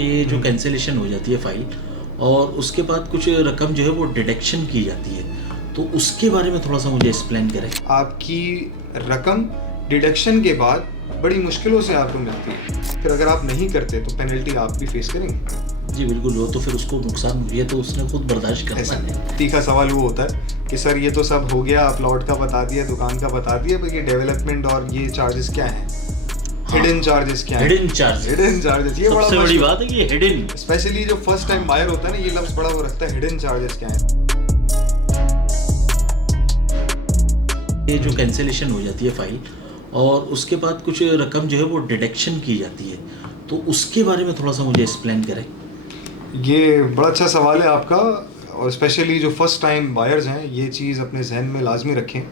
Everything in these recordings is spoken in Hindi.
कि जो कैंसिलेशन हो जाती है फाइल और उसके बाद कुछ रकम जो है वो डिडक्शन की जाती है, तो उसके बारे में थोड़ा सा मुझे एक्सप्लेन करें। आपकी रकम डिडक्शन के बाद बड़ी मुश्किलों से आपको मिलती है, फिर अगर आप नहीं करते तो पेनल्टी आप भी फेस करेंगे। जी बिल्कुल, वो तो फिर उसको नुकसान हुई है तो उसने खुद बर्दाश्त करना ऐसा है। तीखा सवाल वो होता है कि सर ये तो सब हो गया, प्लॉट का बता दिया, दुकान का बता दिया, पर ये डेवलपमेंट और ये चार्जेस क्या हैं, हिडन चार्जेस क्या हैं? हिडन चार्जेस, हिडन चार्जेस, ये बड़ा सबसे बड़ी मशहूर- बात है कि ये हिडन, स्पेशली जो फर्स्ट टाइम बायर होता है ना, ये लफ्ज बड़ा वो रखता है, हिडन चार्जेस क्या हैं। ये जो कैंसिलेशन हो जाती है फाइल और उसके बाद कुछ रकम जो है वो डिडक्शन की जाती है, तो उसके बारे में थोड़ा सा मुझे एक्सप्लेन करें। ये बड़ा अच्छा सवाल है आपका, और स्पेशली जो फर्स्ट टाइम बायर्स हैं ये चीज़ अपने जहन में लाजमी रखें।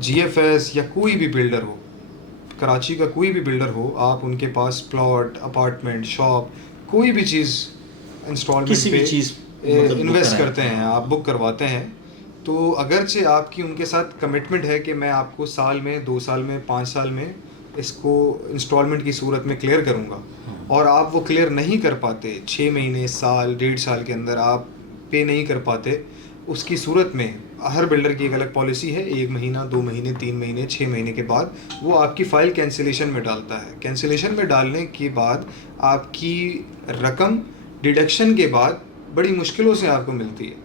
जीएफएस या कोई भी बिल्डर हो, कराची का कोई भी बिल्डर हो, आप उनके पास प्लॉट, अपार्टमेंट, शॉप, कोई भी चीज़ इंस्टॉलमेंट किसी भी पे चीज़ मतलब इन्वेस्ट करते हैं, आप बुक करवाते हैं, तो अगरचे आपकी उनके साथ कमिटमेंट है कि मैं आपको साल में, 2 साल में, 5 साल में इसको इंस्टॉलमेंट की सूरत में क्लियर करूँगा, और आप वो क्लियर नहीं कर पाते, 6 महीने, साल, 1.5 साल के अंदर आप पे नहीं कर पाते, उसकी सूरत में हर बिल्डर की एक अलग पॉलिसी है, 1 महीना, 2 महीने, 3 महीने, 6 महीने के बाद वो आपकी फ़ाइल कैंसिलेशन में डालता है। कैंसिलेशन में डालने के बाद आपकी रकम डिडक्शन के बाद बड़ी मुश्किलों से आपको मिलती है।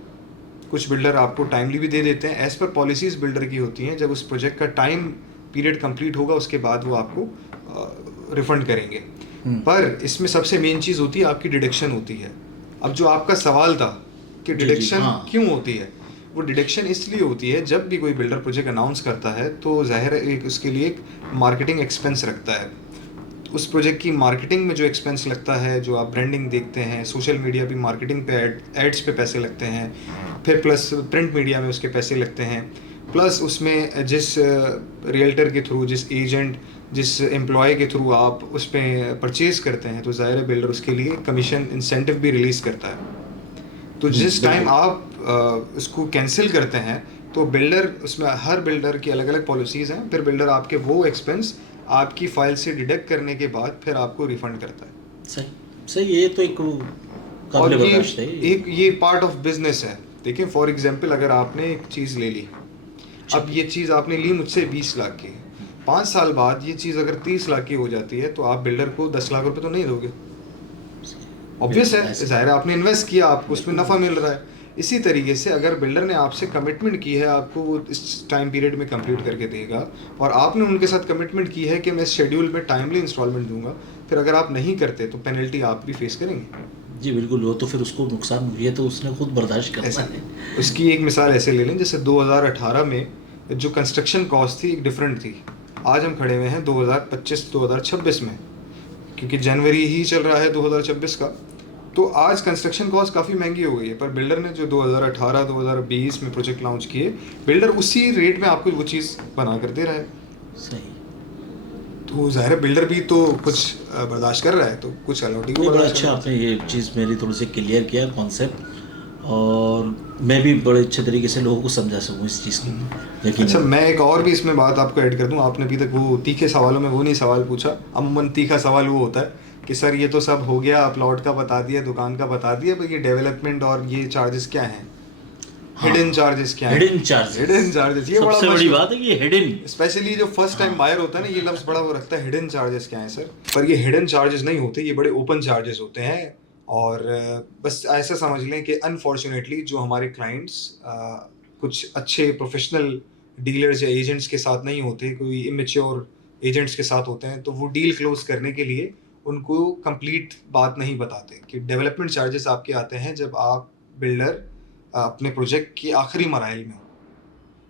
कुछ बिल्डर आपको टाइमली भी दे देते हैं, एज़ पर पॉलिसीज़ बिल्डर की होती हैं, जब उस प्रोजेक्ट का टाइम पीरियड कंप्लीट होगा उसके बाद वो आपको रिफ़ंड करेंगे। पर इसमें सबसे मेन चीज़ होती है आपकी डिडक्शन होती है। अब जो आपका सवाल था कि जी, डिडक्शन हाँ। क्यों होती है, वो डिडक्शन इसलिए होती है जब भी कोई बिल्डर प्रोजेक्ट अनाउंस करता है तो ज़ाहिर है एक उसके लिए एक मार्केटिंग एक्सपेंस रखता है। उस प्रोजेक्ट की मार्केटिंग में जो एक्सपेंस लगता है, जो आप ब्रांडिंग देखते हैं, सोशल मीडिया भी मार्केटिंग पे एड्स पे पैसे लगते हैं, फिर प्लस प्रिंट मीडिया में उसके पैसे लगते हैं, प्लस उसमें जिस रियल्टर के थ्रू, जिस एजेंट, जिस एम्प्लॉय के थ्रू आप उस पर परचेज़ करते हैं, तो ज़ाहिर है बिल्डर उसके लिए कमीशन इंसेंटिव भी रिलीज़ करता है। तो जिस टाइम आप उसको कैंसिल करते हैं तो बिल्डर, उसमें हर बिल्डर की अलग अलग पॉलिसीज़ हैं, फिर बिल्डर आपके वो एक्सपेंस आपकी फ़ाइल से डिडक्ट करने के बाद फिर आपको रिफ़ंड करता है। सही सही, ये तो एक और काबिल ये बर्दाश्त है। ये पार्ट ऑफ बिजनेस है। देखिए फॉर एग्जांपल, अगर आपने एक चीज़ ले ली, अब ये चीज़ आपने ली मुझसे 20 लाख की, 5 साल बाद ये चीज़ अगर 30 लाख की हो जाती है तो आप बिल्डर को 10 लाख रुपए तो नहीं दोगे। ऑब्वियस है, ज़ाहिर है आपने इन्वेस्ट किया, आपको उसमें नफ़ा मिल रहा है। इसी तरीके से अगर बिल्डर ने आपसे कमिटमेंट की है, आपको वो इस टाइम पीरियड में कंप्लीट करके देगा, और आपने उनके साथ कमिटमेंट की है कि मैं इस शेड्यूल में टाइमली इंस्टॉलमेंट दूंगा, फिर अगर आप नहीं करते तो पेनल्टी आप भी फेस करेंगे। जी बिल्कुल, वो तो फिर उसको नुकसान हुई है तो उसने खुद बर्दाश्त करना ऐसा है। उसकी एक मिसाल ऐसे ले लें, जैसे 2018 में जो कंस्ट्रक्शन कॉस्ट थी एक डिफरेंट थी। आज हम खड़े हुए हैं 2025-2026 में, क्योंकि जनवरी ही चल रहा है 2026 का, तो आज कंस्ट्रक्शन कॉस्ट काफ़ी महंगी हो गई है, पर बिल्डर ने जो 2018-2020 में प्रोजेक्ट लॉन्च किए, बिल्डर उसी रेट में आपको वो चीज़ बना कर दे रहा है। सही, तो ज़ाहिर है बिल्डर भी तो कुछ बर्दाश्त कर रहा है, तो कुछ अलॉटी को नहीं बड़ा बर्दाश्त अच्छा करना आपने ये चीज़ मेरी थोड़ी सी क्लियर किया कॉन्सेप्ट, और मैं भी बड़े अच्छे तरीके से लोगों को समझा सकूँ इस चीज़ की, चाहिए। यकीन अच्छा, है। मैं एक और भी इसमें बात आपको ऐड कर दूं, आपने अभी तक वो तीखे सवालों में वो नहीं सवाल पूछा। अमूमन तीखा सवाल वो होता है कि सर ये तो सब हो गया, प्लॉट का बता दिया, दुकान का बता दिया, पर ये डेवलपमेंट और ये चार्जेस क्या हैं, हिडन चार्जेस क्या हैं? हिडन चार्जेस, हिडन चार्जेस, ये बड़ा सबसे बड़ी मशहूर- बात है कि ये हिडन, स्पेशली जो फर्स्ट टाइम बायर होता है ना, ये लफ्ज़ बड़ा वो रखता है, हिडन चार्जेस क्या हैं सर? पर ये हिडन चार्जेस नहीं होते, ये बड़े ओपन चार्जेस होते हैं। और बस ऐसा समझ लें कि अनफॉर्चुनेटली जो हमारे क्लाइंट्स कुछ अच्छे प्रोफेशनल डीलर्स या एजेंट्स के साथ नहीं होते, कोई इमेच्योर एजेंट्स के साथ होते हैं, तो वो डील क्लोज करने के लिए उनको कंप्लीट बात नहीं बताते कि डेवलपमेंट चार्जेस आपके आते हैं जब आप बिल्डर अपने प्रोजेक्ट की आखिरी मराइल में हो।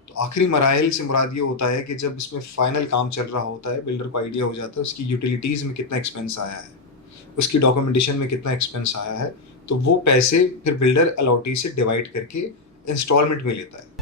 तो आखिरी मराइल से मुराद ये होता है कि जब इसमें फाइनल काम चल रहा होता है, बिल्डर को आइडिया हो जाता है उसकी यूटिलिटीज़ में कितना एक्सपेंस आया है, उसकी डॉक्यूमेंटेशन में कितना एक्सपेंस आया है, तो वो पैसे फिर बिल्डर अलॉटी से डिवाइड करके इंस्टॉलमेंट में लेता है।